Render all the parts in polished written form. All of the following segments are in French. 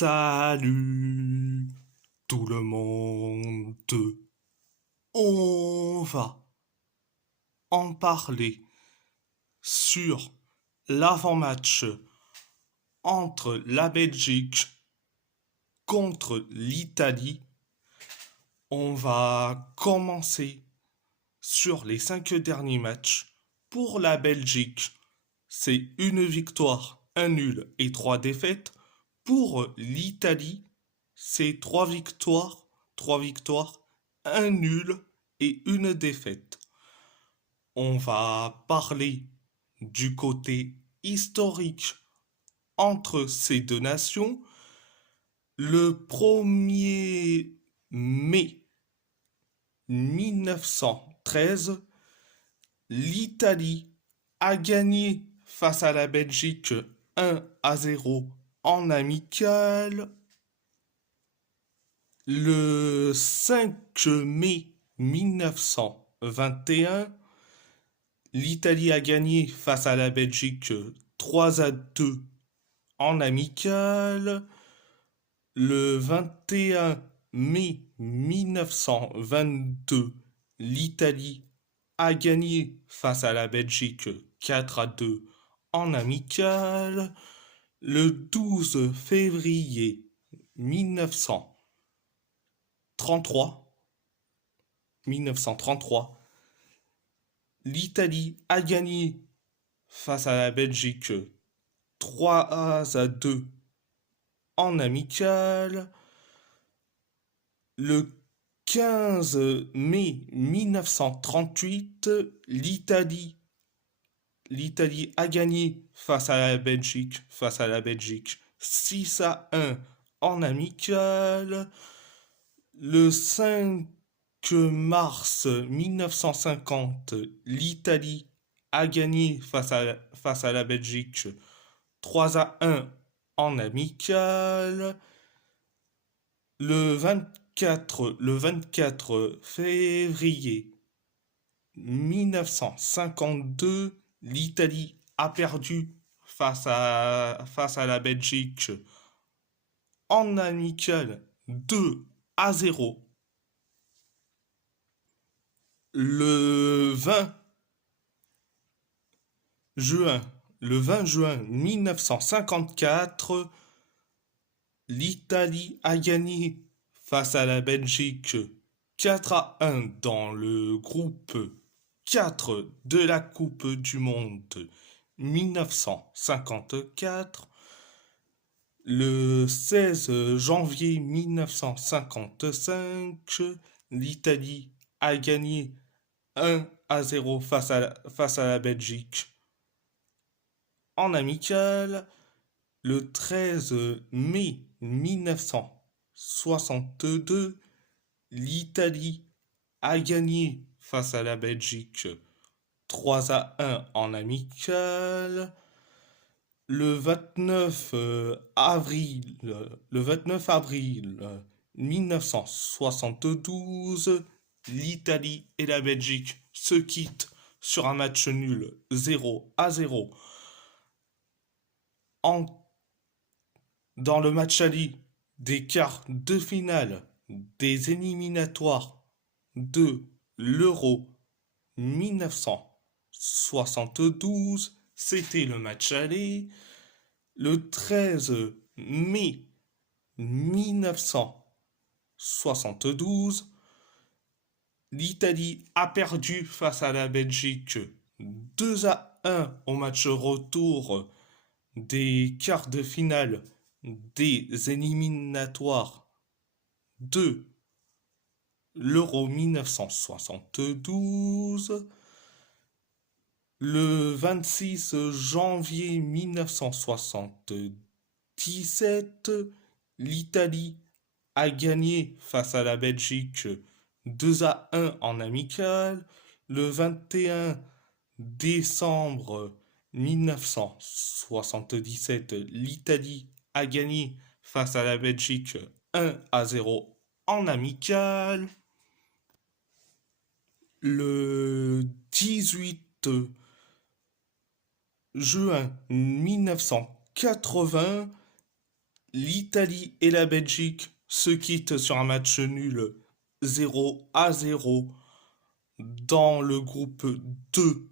Salut tout le monde. On va en parler sur l'avant-match entre la Belgique contre l'Italie. On va commencer sur les 5 derniers matchs. Pour la Belgique, c'est une victoire, un nul et 3 défaites. Pour l'Italie, c'est 3 victoires, un nul et une défaite. On va parler du côté historique entre ces deux nations. Le 1er mai 1913, l'Italie a gagné face à la Belgique 1-0 en amical. Le 5 mai 1921, l'Italie a gagné face à la Belgique 3-2 en amical. Le 21 mai 1922, l'Italie a gagné face à la Belgique 4-2 en amical. Le 12 février 1933, l'Italie a gagné face à la Belgique 3-2 en amical. Le 15 mai 1938, l'Italie a gagné face à la Belgique 6-1 en amical. Le 5 mars 1950, l'Italie a gagné face à la Belgique 3-1 en amical. Le 24 février 1952, l'Italie a perdu face à la Belgique en amical 2-0. Le 20 juin 1954, l'Italie a gagné face à la Belgique 4-1 dans le groupe 4 de la Coupe du Monde 1954. Le 16 janvier 1955, l'Italie a gagné 1-0 face à la Belgique en amical. Le 13 mai 1962, l'Italie a gagné face à la Belgique 3-1 en amical. Le 29 avril 1972, l'Italie et la Belgique se quittent sur un match nul 0-0 dans le match aller des quarts de finale des éliminatoires de l'Euro 1972. C'était le match aller. Le 13 mai 1972, l'Italie a perdu face à la Belgique 2-1 au match retour des quarts de finale des éliminatoires de l'Euro 1972. Le 26 janvier 1977, l'Italie a gagné face à la Belgique 2-1 en amical. Le 21 décembre 1977, l'Italie a gagné face à la Belgique 1-0 en amical. Le 18 juin 1980, l'Italie et la Belgique se quittent sur un match nul 0-0 dans le groupe 2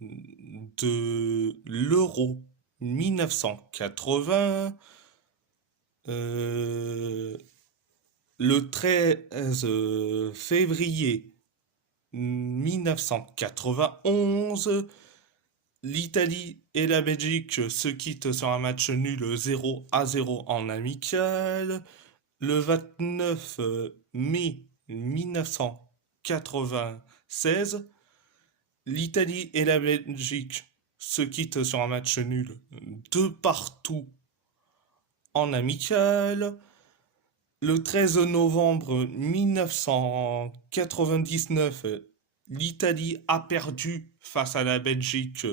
de l'Euro 1980. Le 13 février 1991, l'Italie et la Belgique se quittent sur un match nul 0-0 en amical. Le 29 mai 1996, l'Italie et la Belgique se quittent sur un match nul 2-2 en amical. Le 13 novembre 1999, l'Italie a perdu face à la Belgique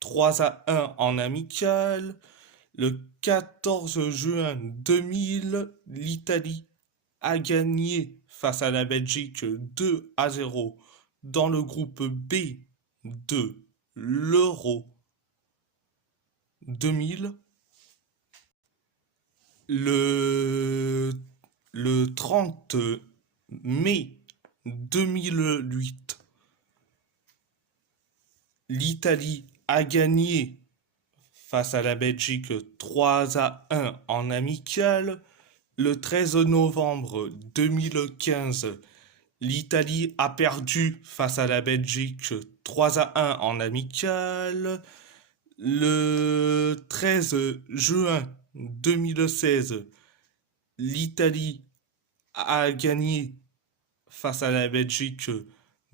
3-1 en amical. Le 14 juin 2000, l'Italie a gagné face à la Belgique 2-0 dans le groupe B de l'Euro 2000. Le, le 30 mai 2008, l'Italie a gagné face à la Belgique 3-1 en amical. Le 13 novembre 2015, l'Italie a perdu face à la Belgique 3-1 en amical. Le 13 juin 2016, l'Italie a gagné face à la Belgique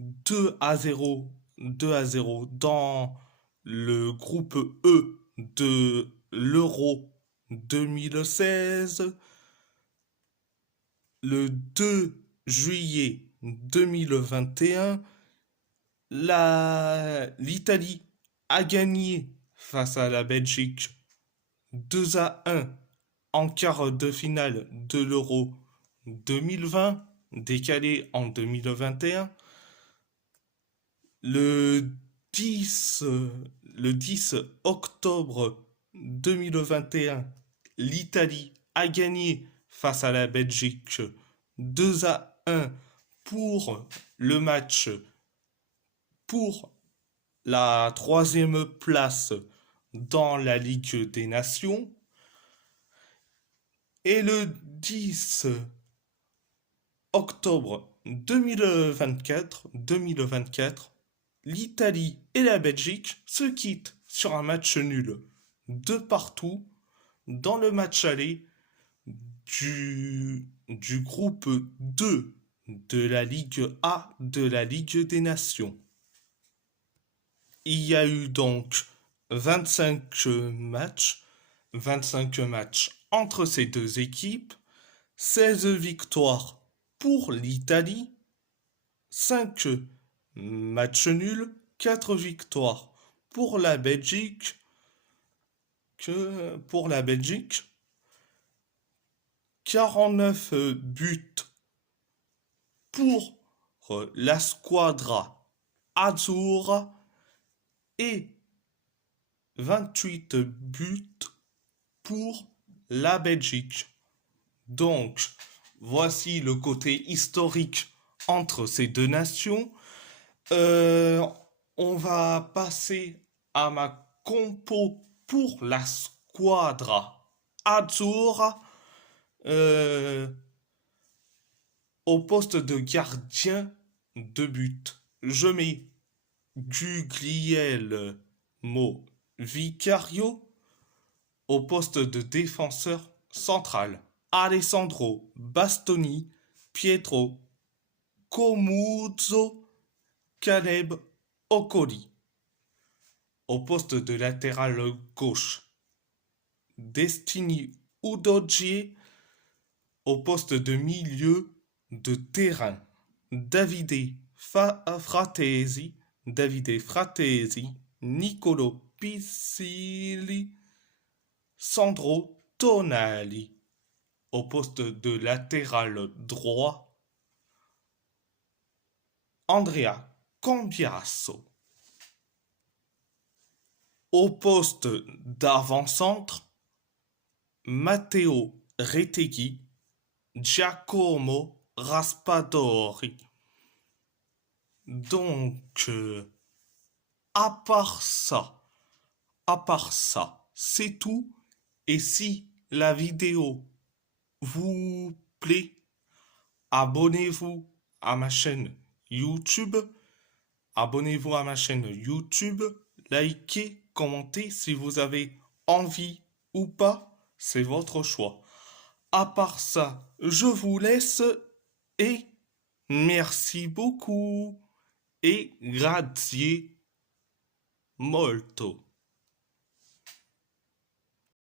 2-0, 2-0 dans le groupe E de l'Euro 2016. Le 2 juillet 2021, l'Italie a gagné face à la Belgique 2-1 en quart de finale de l'Euro 2020, décalé en 2021. Le 10, le 10 octobre 2021, l'Italie a gagné face à la Belgique 2-1 pour le match pour la troisième place dans la Ligue des Nations. Et le 10 octobre 2024, l'Italie et la Belgique se quittent sur un match nul 2-2 dans le match aller du groupe 2 de la Ligue A de la Ligue des Nations. Il y a eu donc 25 matchs, 25 matchs entre ces deux équipes, 16 victoires pour l'Italie, 5 matchs nuls, 4 victoires pour la Belgique, 49 buts pour la squadra Azzurra et 28 buts pour la Belgique. Donc, voici le côté historique entre ces deux nations. On va passer à ma compo pour la squadra Azzurra. Au poste de gardien de but, je mets Guglielmo Vicario. Au poste de défenseur central, Alessandro Bastoni, Pietro Comuzzo, Caleb Okoli. Au poste de latéral gauche, Destiny Udogie. Au poste de milieu de terrain, Davide Fratesi, Nicolo Pisilli, Sandro Tonali. Au poste de latéral droit, Andrea Cambiasso. Au poste d'avant-centre, Matteo Retegui, Giacomo Raspadori. Donc, à part ça, c'est tout. Et si la vidéo vous plaît, abonnez-vous à ma chaîne YouTube. Abonnez-vous à ma chaîne YouTube. Likez, commentez si vous avez envie ou pas. C'est votre choix. À part ça, je vous laisse et merci beaucoup et grazie molto.